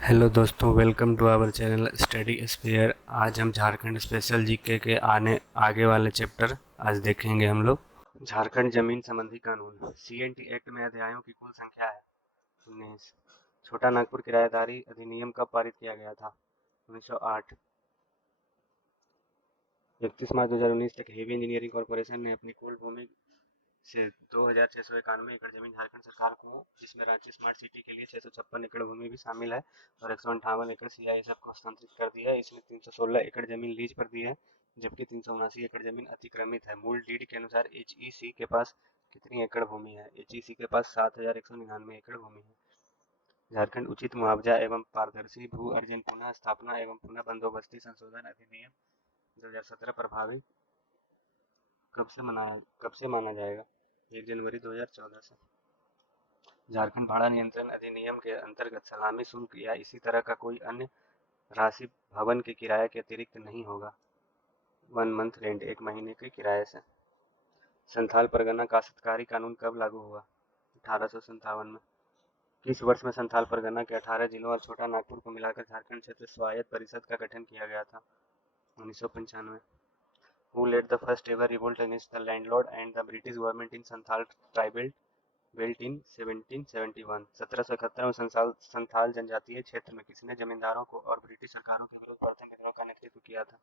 Hello दोस्तों, welcome to our channel study spare. आज हम झारखंड स्पेशल जीके के आने आगे वाले चैप्टर आज देखेंगे हम लोग। झारखंड जमीन संबंधी कानून। सीएनटी एक्ट में अध्यायों की कुल संख्या है 19। छोटा नागपुर किराएदारी अधिनियम कब पारित किया गया था? 1908। 31 मार्च 2019 तक हेवी इंजीनियरिंग कॉरपोरेशन ने अपनी कुल भूमि से 2691 एकड़ जमीन झारखंड सरकार को, जिसमें रांची स्मार्ट सिटी के लिए 656 एकड़ भूमि भी शामिल है, और 158 एकड़ सीआईएसएफ को हस्तांतरित कर दिया है। इसमें 316 एकड़ जमीन लीज पर दी है, जबकि 379 एकड़ जमीन अतिक्रमित है। मूल डीड के अनुसार एचईसी के पास कितनी एकड़ भूमि है? एचईसी के पास 7199 एकड़ भूमि है। झारखंड उचित मुआवजा एवं पारदर्शी भू अर्जन पुनः स्थापना एवं पुनः बंदोबस्ती संशोधन अधिनियम 2017 प्रभावी कब से माना जाएगा? 1 जनवरी 2014 से। झारखंड भाड़ा नियंत्रण अधिनियम के अंतर्गत सलामी शुल्क या इसी तरह का कोई अन्य राशि भवन के किराए के अतिरिक्त नहीं होगा। 1 मंथ रेंट, 1 महीने के किराए से। संथाल परगना काश्तकारी कानून कब लागू हुआ? 1857 में। किस वर्ष में संथाल परगना के 18 जिलों और छोटा नागपुर को मिलाकर झारखंड क्षेत्र स्वायत्त परिषद का गठन किया गया था? 1995। Who led the first ever revolt against the landlord and the British government in Santhal tribal built in 1771? 1771 में संथाल जनजातीय क्षेत्र में किसने जमींदारों को और ब्रिटिश सरकारों के विरुद्ध बढ़ते विद्रोह का नेतृत्व किया था?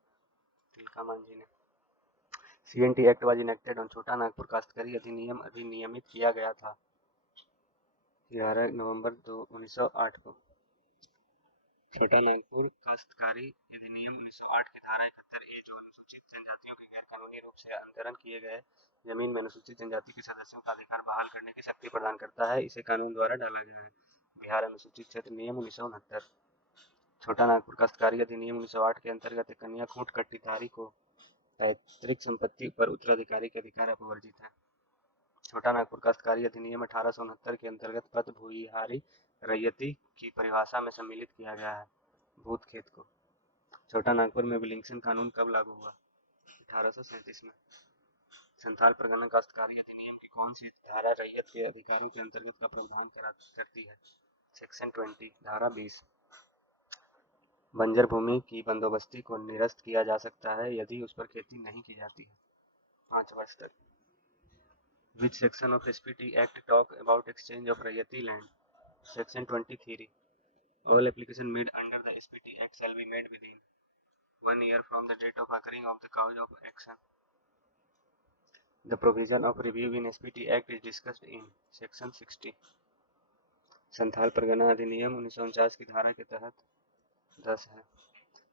तिलका मांझी ने। CNT act was enacted on छोटा नागपुर काश्तकारी अधिनियम अधिनियमित किया गया था 11 नवंबर 1908 को। छोटा नागपुर काश्तकारी अधिनियम 1908 की धारा 71A, जो अनुसूचित जनजातियों के गैर कानूनी रूप से अंतरण किए गए जमीन में अनुसूचित जनजाति के सदस्यों का अधिकार बहाल करने की शक्ति प्रदान करता है, इसे कानून द्वारा डाला गया है। बिहार अनुसूचित क्षेत्र नियम 1969। छोटा नागपुर काश्तकारी अधिनियम 1908 के अंतर्गत कन्या खूंट कट्टीधारी को पैतृक संपत्ति पर उत्तराधिकारी के अधिकार अपवर्जित है। छोटा नागपुर काश्तकारी अधिनियम 1869 के अंतर्गत पद भूयिहारी रैयती की परिभाषा में सम्मिलित किया गया है, भूत खेत को। छोटा नागपुर में विलिंग्सन कानून कब लागू हुआ? 1837 में। संथाल परगना काश्तकारी अधिनियम की कौन सी धारा रैयत के अधिकारों के अंतर्गत का प्रावधान करती है? सेक्शन 20, धारा 20। बंजर भूमि की बंदोबस्ती को निरस्त किया जा सकता है यदि उस पर खेती नहीं की जाती है, 5 वर्ष तक। Which section of SPT Act talk about exchange of Rayati land? Section 23. All application made under the SPT Act shall be made within 1 year from the date of occurring of the cause of action. The provision of review in SPT Act is discussed in Section 60. Santhal Pargana अधिनियम 1949 की धारा के तहत 10 है।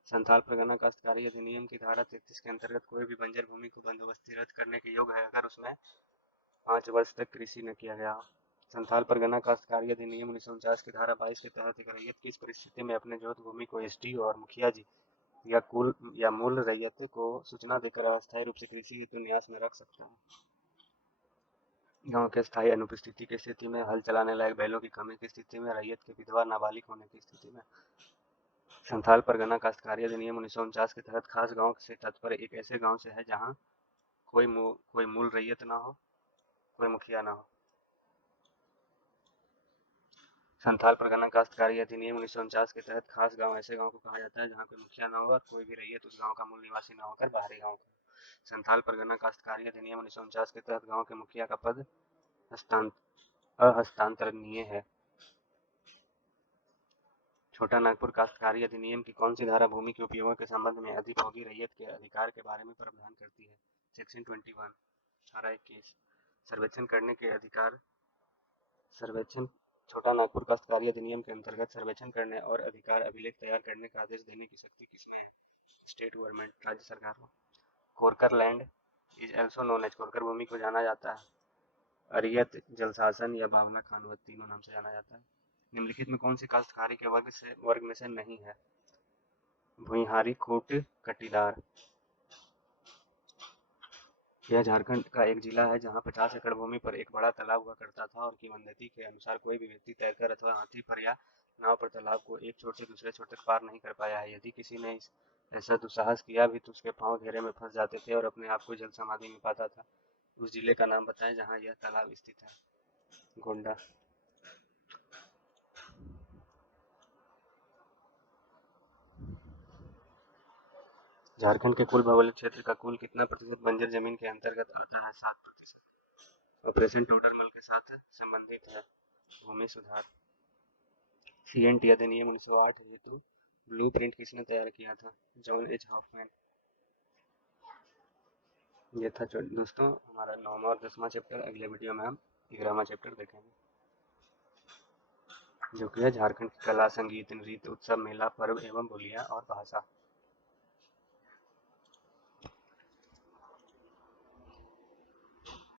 संथाल परगना काश्तकारी अधिनियम की धारा 33 के अंतर्गत कोई भी बंजर भूमि को बंदोबस्ती रद्द करने के योग्य है अगर उसमें 5 वर्ष तक कृषि न किया गया हो। संथाल परगना काश्तकारी अधिनियम 1949 की धारा 22 के तहत एक रैयत किस परिस्थिति में अपने जोत भूमि को एसडी और मुखिया जी या मूल रैयत को सूचना देकर अस्थायी रूप से कृषि हेतु न्यास में रख सकता है? गांव के स्थायी अनुपस्थिति की स्थिति में, हल चलाने लायक बैलों की कमी की स्थिति में, रैयत के विधवा नाबालिग होने की स्थिति में। संथाल परगना काश्तकारी अधिनियम 1949 के तहत खास गांव से तात्पर्य एक ऐसे गांव से है जहां कोई मूल रैयत न हो, कोई मुखिया न हो। संथाल परगना काश्तकारी अधिनियम 1949 के तहत खास गांव ऐसे गांव को कहा जाता है जहां कोई मुखिया न हो और कोई भी रैयत उस गांव का मूल निवासी न होकर बाहरी गांव का। संथाल परगना काश्तकारी अधिनियम 1949 के तहत गांव के मुखिया का पद अहस्तांतरणीय है। छोटा नागपुर काश्तकारी अधिनियम की कौन सी धारा भूमि के उपयोगों के संबंध में अधिभोगी रैयत के अधिकार के बारे में प्रावधान करती है? सेक्शन 21, धारा 21। सर्वेक्षण करने के अधिकार। सर्वेक्षण छोटा नागपुर काश्तकारी अधिनियम के अंतर्गत सर्वेक्षण करने और अधिकार अभिलेख तैयार करने का आदेश देने की शक्ति किसमें है? स्टेट गवर्नमेंट, राज्य सरकार को। Korkar land is also known as, Korkar भूमि को जाना जाता है अरियत, जलशासन या बावला खानवत, तीनों नाम से जाना जाता है। निम्नलिखित में कौन सी काश्तकारी के वर्ग में से नहीं है? भुइहारी खूंट कटीदार। यह झारखंड का एक जिला है जहां 50 एकड़ भूमि पर एक बड़ा तालाब हुआ करता था और किंवदंती के अनुसार कोई भी व्यक्ति तैरकर अथवा हाथी पर या नाव पर तालाब को एक छोर से दूसरे छोर तक पार नहीं कर पाया है। यदि किसी ने ऐसा दुस्साहस किया भी तो उसके पांव घेरे में फंस जाते थे और अपने आप को जल समाधि में पाता था। उस जिले का नाम बताएं जहां यह तालाब स्थित है। गोंडा। झारखंड के कुल भौगोलिक क्षेत्र का कुल कितना प्रतिशत बंजर जमीन के अंतर्गत आता है? 7%। ऑपरेशन टोडरमल के साथ संबंधित है? भूमि सुधार। CNT अधिनियम 1908 हेतु ब्लूप्रिंट किसने तैयार किया था? John H Hoffman. ये था दोस्तों हमारा 9वां और 10वां चैप्टर। अगले वीडियो में हम 11वां चैप्टर देखेंगे, जो कि है झारखंड की कला, संगीत, नृत्य, उत्सव, मेला, पर्व एवं बोलियां और भाषा।